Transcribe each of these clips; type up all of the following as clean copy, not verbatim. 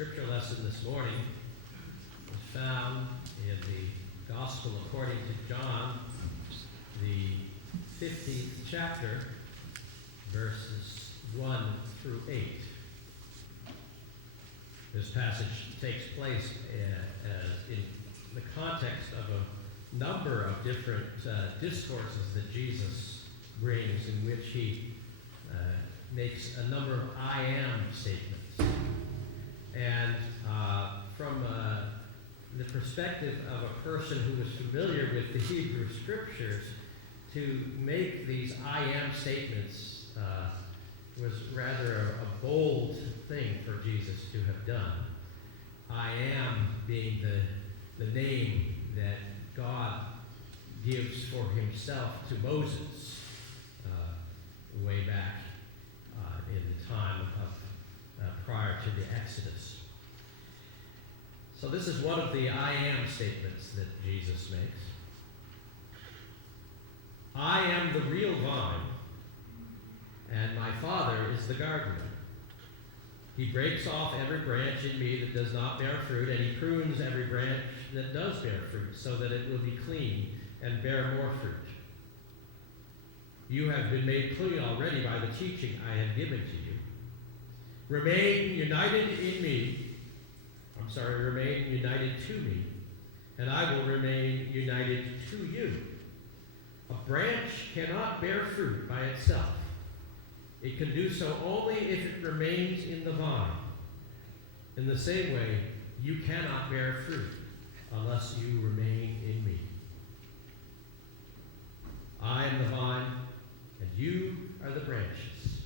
scripture lesson this morning is found in the Gospel according to John, the 15th chapter, verses 1 through 8. This passage takes place in the context of a number of different discourses that Jesus brings, in which he makes a number of I am statements. And from the perspective of a person who is familiar with the Hebrew Scriptures, to make these I am statements was rather a bold thing for Jesus to have done. I am being the name that God gives for himself to Moses way back in the time of prior to the Exodus. So this is one of the I am statements that Jesus makes. I am the real vine, and my Father is the gardener. He breaks off every branch in me that does not bear fruit, and he prunes every branch that does bear fruit, so that it will be clean and bear more fruit. You have been made clean already by the teaching I have given to you. Remain united to me, and I will remain united to you. A branch cannot bear fruit by itself. It can do so only if it remains in the vine. In the same way, you cannot bear fruit unless you remain in me. I am the vine, and you are the branches.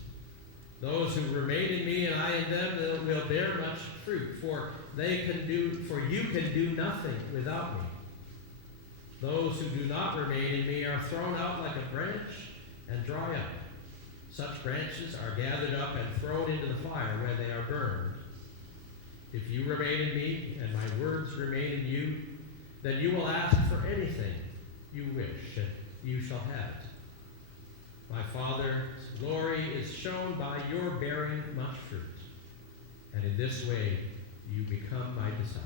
Those who remain in me and I in them will bear much fruit, for you can do nothing without me. Those who do not remain in me are thrown out like a branch and dry up. Such branches are gathered up and thrown into the fire where they are burned. If you remain in me and my words remain in you, then you will ask for anything you wish, and you shall have it. My Father's glory is shown by your bearing much fruit, and in this way you become my disciples.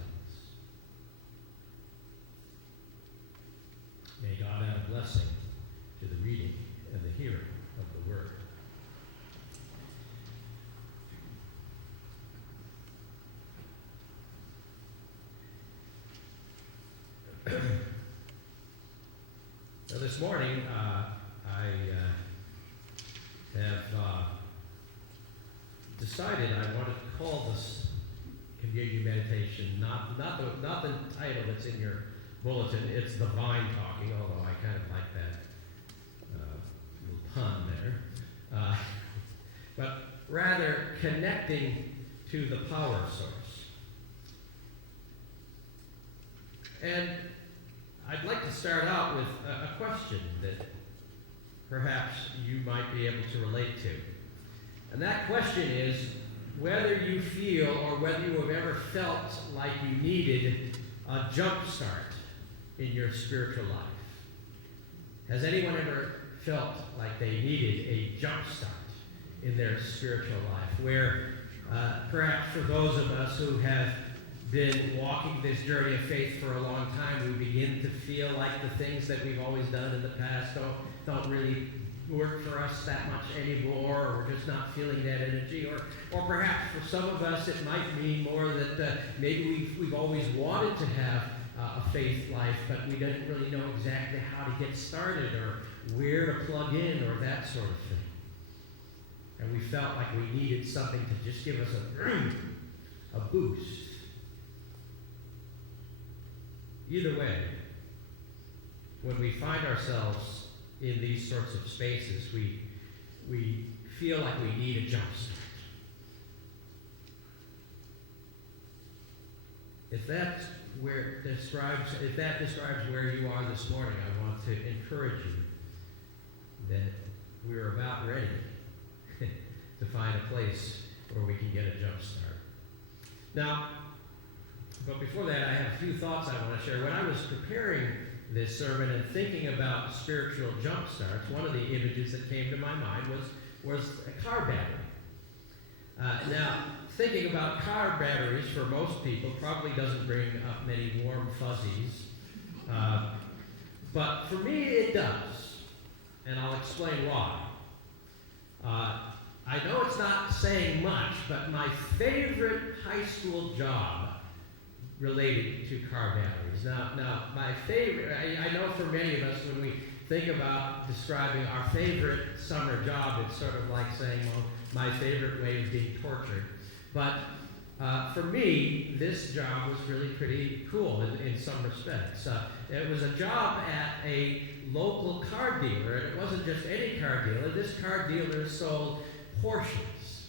May God add a blessing to the reading and the hearing of the word. Now this morning, I have decided I wanted to call this communion meditation not the title that's in your bulletin. It's the vine talking, although I kind of like that little pun there. But rather connecting to the power source. And I'd like to start out with a question that perhaps you might be able to relate to. And that question is whether you feel or whether you have ever felt like you needed a jump start in your spiritual life. Has anyone ever felt like they needed a jump start in their spiritual life? Where perhaps for those of us who have been walking this journey of faith for a long time, we begin to feel like the things that we've always done in the past don't really work for us that much anymore, or we're just not feeling that energy, or perhaps for some of us it might mean more that maybe we've always wanted to have a faith life, but we didn't really know exactly how to get started or where to plug in or that sort of thing. And we felt like we needed something to just give us a boost. Either way, when we find ourselves in these sorts of spaces, we feel like we need a jump start. If that describes where you are this morning, I want to encourage you that we're about ready to find a place where we can get a jump start. Now, but before that, I have a few thoughts I want to share. When I was preparing this sermon and thinking about spiritual jump starts, one of the images that came to my mind was a car battery. Now, thinking about car batteries for most people probably doesn't bring up many warm fuzzies. But for me, it does. And I'll explain why. I know it's not saying much, but my favorite high school job related to car batteries. Now my favorite, I know for many of us, when we think about describing our favorite summer job, it's sort of like saying, well, my favorite way of being tortured. But for me, this job was really pretty cool in some respects. It was a job at a local car dealer, and it wasn't just any car dealer. This car dealer sold Porsches.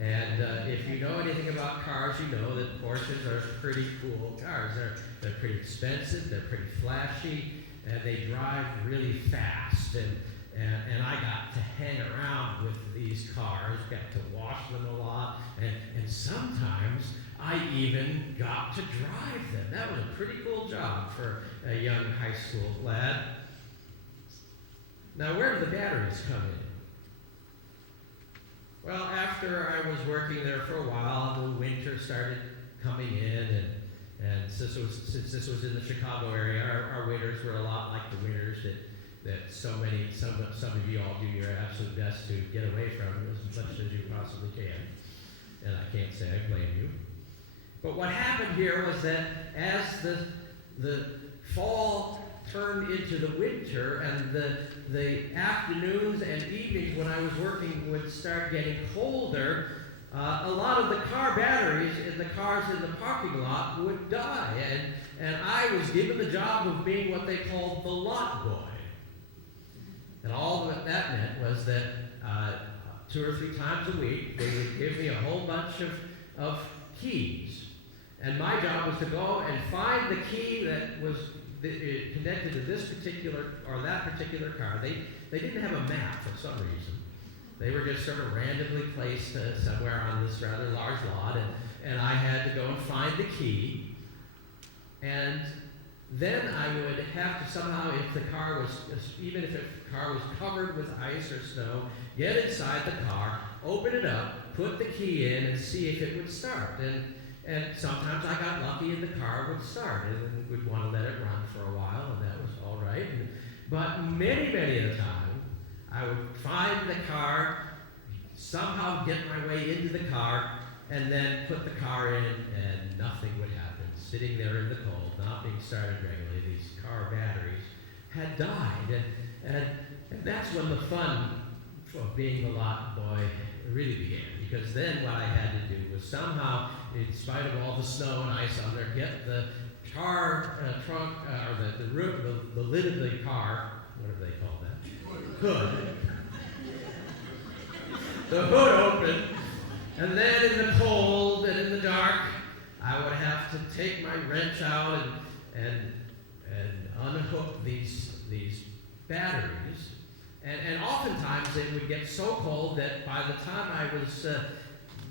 And if you know anything about cars, you know that Porsches are pretty cool cars. They're pretty expensive, they're pretty flashy, and they drive really fast. And I got to hang around with these cars, got to wash them a lot, and sometimes I even got to drive them. That was a pretty cool job for a young high school lad. Now, where do the batteries come in? Well, after I was working there for a while, the winter started coming in, and since this was in the Chicago area, our winters were a lot like the winters that some of you all do your absolute best to get away from as much as you possibly can. And I can't say I blame you. But what happened here was that as the fall turned into the winter and the afternoons and evenings when I was working would start getting colder, a lot of the car batteries in the cars in the parking lot would die. And I was given the job of being what they called the lot boy. And all that meant was that 2 or 3 times a week, they would give me a whole bunch of keys. And my job was to go and find the key that was connected to this particular or that particular car. They didn't have a map for some reason. They were just sort of randomly placed somewhere on this rather large lot, and I had to go and find the key. And then I would have to somehow, even if the car was covered with ice or snow, get inside the car, open it up, put the key in, and see if it would start. And sometimes I got lucky and the car would start, and we'd want to let it run for a while, and that was all right. But many, many of the time, I would find the car, somehow get my way into the car, and then put the car in, and nothing would happen. Sitting there in the cold, not being started regularly, these car batteries had died. And that's when the fun of being the lot boy really began. Because then what I had to do was somehow, in spite of all the snow and ice on there, get the car trunk, or the lid of the car, what do they call that? Hood. The hood open, and then in the cold and in the dark, I would have to take my wrench out and unhook these batteries. And oftentimes they would get so cold that by the time I was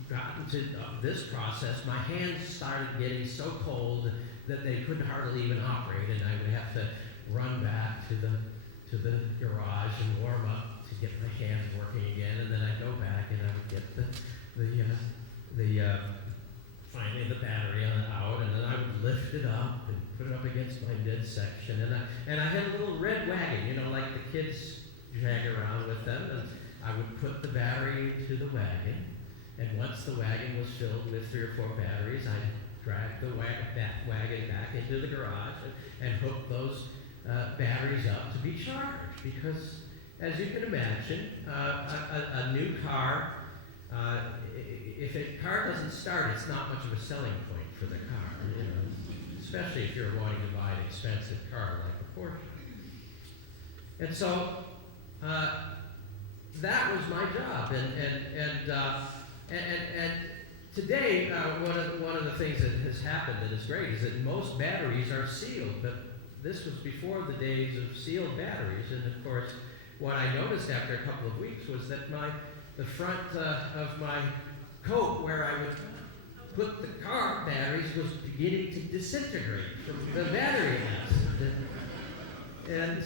gotten to this process, my hands started getting so cold that they couldn't hardly even operate, and I would have to run back to the garage and warm up to get my hands working again, and then I'd go back and I would get finally the battery out, and then I would lift it up and put it up against my midsection, and I had a little red wagon, like the kids drag around with them, and I would put the battery into the wagon, and once the wagon was filled with 3 or 4 batteries, I'd drag the wagon back into the garage and hook those batteries up to be charged, because as you can imagine, a new car, if a car doesn't start, it's not much of a selling point for the car, especially if you're wanting to buy an expensive car like a Porsche. And so that was my job, and today one of the things that has happened that is great is that most batteries are sealed, but this was before the days of sealed batteries, and of course, what I noticed after a couple of weeks was that the front of my coat where I would put the car batteries was beginning to disintegrate from the battery acid.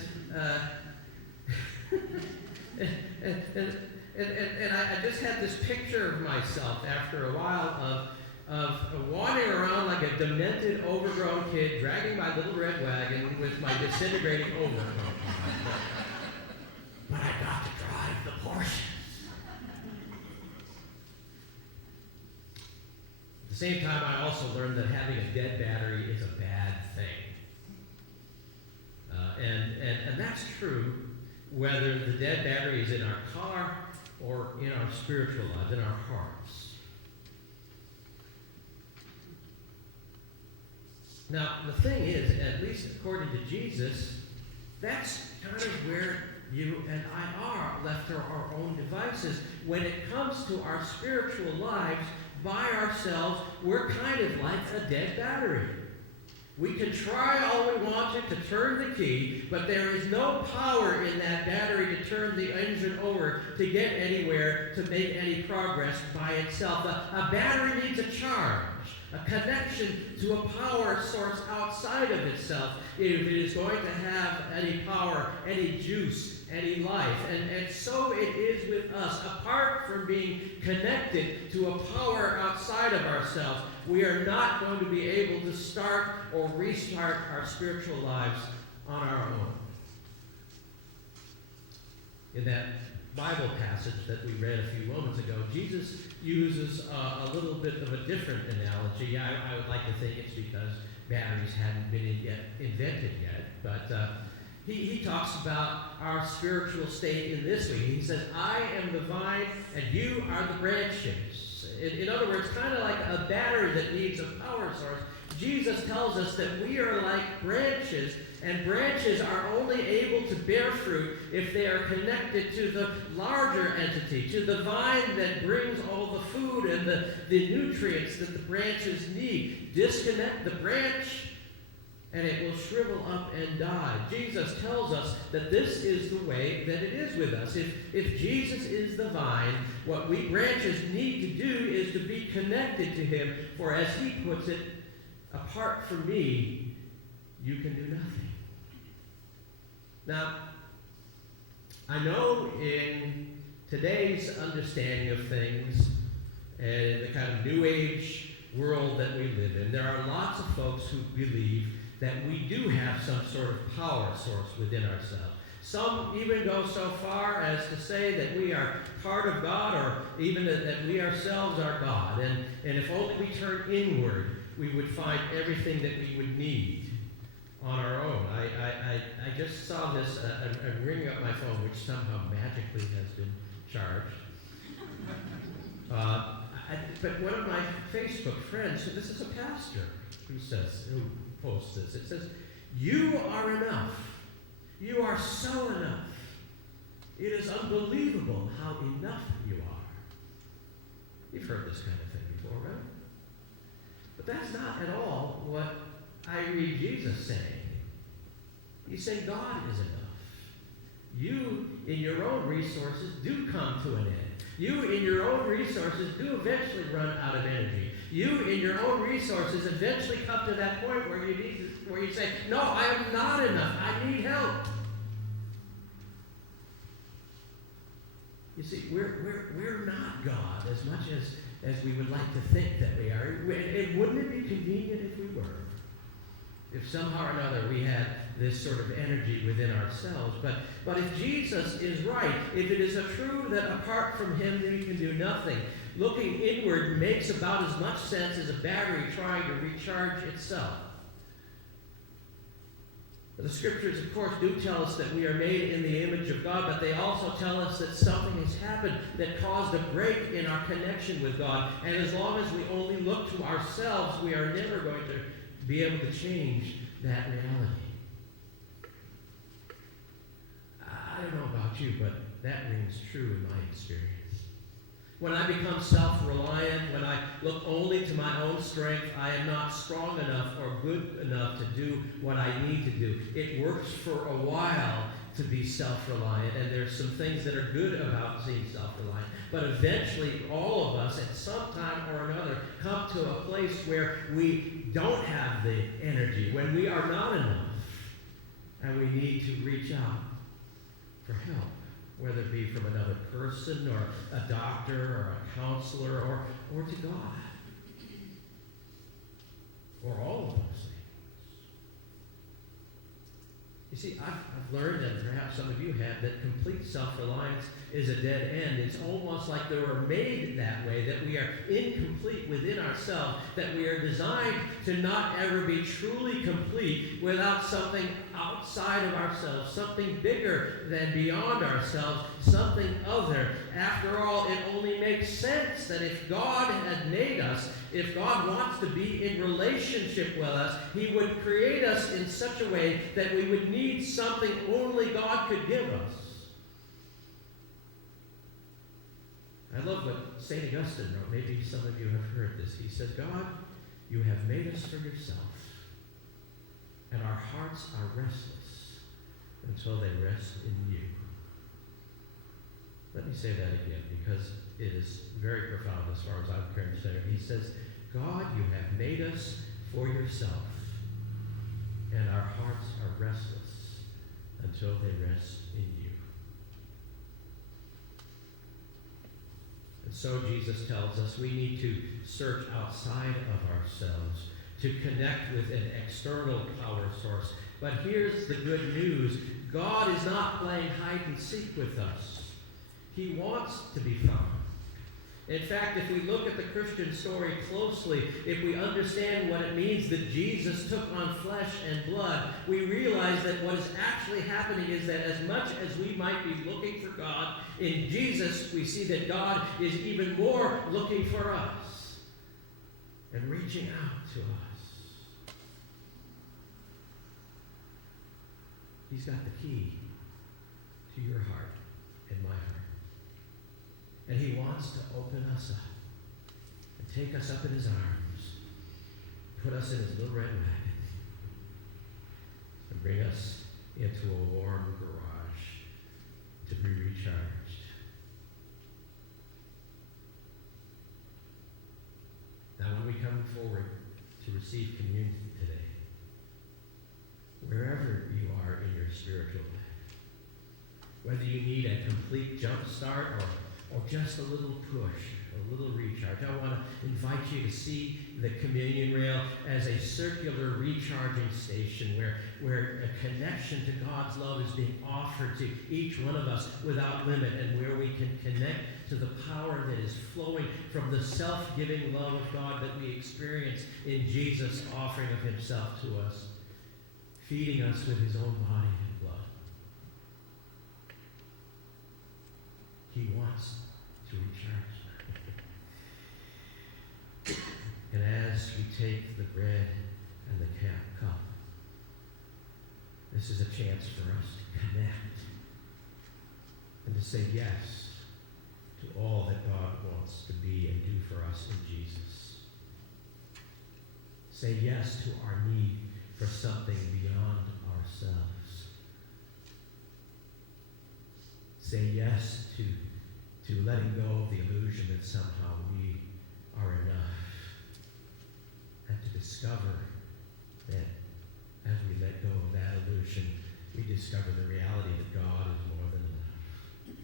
And I just had this picture of myself after a while of wandering around like a demented, overgrown kid, dragging my little red wagon with my disintegrating overcoat. But I got to drive the Porsche. At the same time, I also learned that having a dead battery is a bad thing. And that's true whether the dead battery is in our car or in our spiritual lives, in our hearts. Now, the thing is, at least according to Jesus, that's kind of where you and I are left to our own devices. When it comes to our spiritual lives, by ourselves, we're kind of like a dead battery. We can try all we want to turn the key, but there is no power in that battery to turn the engine over, to get anywhere, to make any progress by itself. A battery needs a charge, a connection to a power source outside of itself if it is going to have any power, any juice, any life. And so it is with us. Apart from being connected to a power outside of ourselves, we are not going to be able to start or restart our spiritual lives on our own. In that Bible passage that we read a few moments ago, Jesus uses a little bit of a different analogy. I would like to think it's because batteries hadn't been invented yet, but he talks about our spiritual state in this way. He says, I am the vine and you are the branches. In other words, kind of like a battery that needs a power source, Jesus tells us that we are like branches, and branches are only able to bear fruit if they are connected to the larger entity, to the vine that brings all the food and the nutrients that the branches need. Disconnect the branch, and it will shrivel up and die. Jesus tells us that this is the way that it is with us. If Jesus is the vine, what we branches need to do is to be connected to him, for as he puts it, apart from me, you can do nothing. Now, I know in today's understanding of things and the kind of New Age world that we live in, there are lots of folks who believe that we do have some sort of power source within ourselves. Some even go so far as to say that we are part of God, or even that we ourselves are God. And if only we turn inward, we would find everything that we would need on our own. I just saw this, I'm ringing up my phone, which somehow magically has been charged. But one of my Facebook friends, this is a pastor, who posts this. It says, you are enough. You are so enough. It is unbelievable how enough you are. You've heard this kind of thing before, right? But that's not at all what I read Jesus saying. He's saying God is enough. You, in your own resources, do come to an end. You, in your own resources, do eventually run out of energy. You, in your own resources, eventually come to that point where you say, no, I am not enough. I need help. You see, we're not God as much as we would like to think that we are. And wouldn't it be convenient if we were? If somehow or another we had this sort of energy within ourselves. But if Jesus is right, if it is true that apart from him we can do nothing, looking inward makes about as much sense as a battery trying to recharge itself. The scriptures, of course, do tell us that we are made in the image of God, but they also tell us that something has happened that caused a break in our connection with God. And as long as we only look to ourselves, we are never going to be able to change that reality. I don't know about you, but that rings true in my experience. When I become self-reliant, when I look only to my own strength, I am not strong enough or good enough to do what I need to do. It works for a while to be self-reliant, and there's some things that are good about being self-reliant. But eventually, all of us, at some time or another, come to a place where we don't have the energy, when we are not enough, and we need to reach out for help. whether it be from another person or a doctor or a counselor or to God, or all of those things. You see, I've learned, and perhaps some of you have, that complete self-reliance is a dead end. It's almost like they were made that way, that we are incomplete within ourselves, that we are designed to not ever be truly complete without something outside of ourselves, something bigger than beyond ourselves, something other. After all, it only makes sense that if God had made us, if God wants to be in relationship with us, He would create us in such a way that we would need something only God could give us. I love what St. Augustine wrote. Maybe some of you have heard this. He said, God, you have made us for yourself, and our hearts are restless until they rest in you. Let me say that again, because it is very profound as far as I'm concerned. He says, God, you have made us for yourself, and our hearts are restless until they rest in you. And so Jesus tells us we need to search outside of ourselves to connect with an external power source. But here's the good news. God is not playing hide and seek with us. He wants to be found. In fact, if we look at the Christian story closely, if we understand what it means that Jesus took on flesh and blood, we realize that what is actually happening is that as much as we might be looking for God, in Jesus we see that God is even more looking for us and reaching out to us. He's got the key to your heart and my heart. And He wants to open us up and take us up in His arms, put us in His little red wagon, and bring us into a warm garage to be recharged. Now, when we come forward to receive communion today, wherever you are in your spiritual life, whether you need a complete jump start or just a little push, a little recharge, I want to invite you to see the communion rail as a circular recharging station where a connection to God's love is being offered to each one of us without limit, and where we can connect to the power that is flowing from the self-giving love of God that we experience in Jesus' offering of Himself to us, feeding us with His own body and blood. He wants to recharge. And as we take the bread and the cup, this is a chance for us to connect and to say yes to all that God wants to be and do for us in Jesus. Say yes to our need for something beyond ourselves. Say yes to letting go of the illusion that somehow we are enough, and to discover that as we let go of that illusion, we discover the reality that God is more than enough.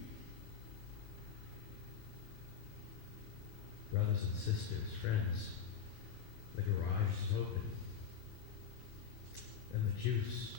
Brothers and sisters, friends, the garage is open, and the juice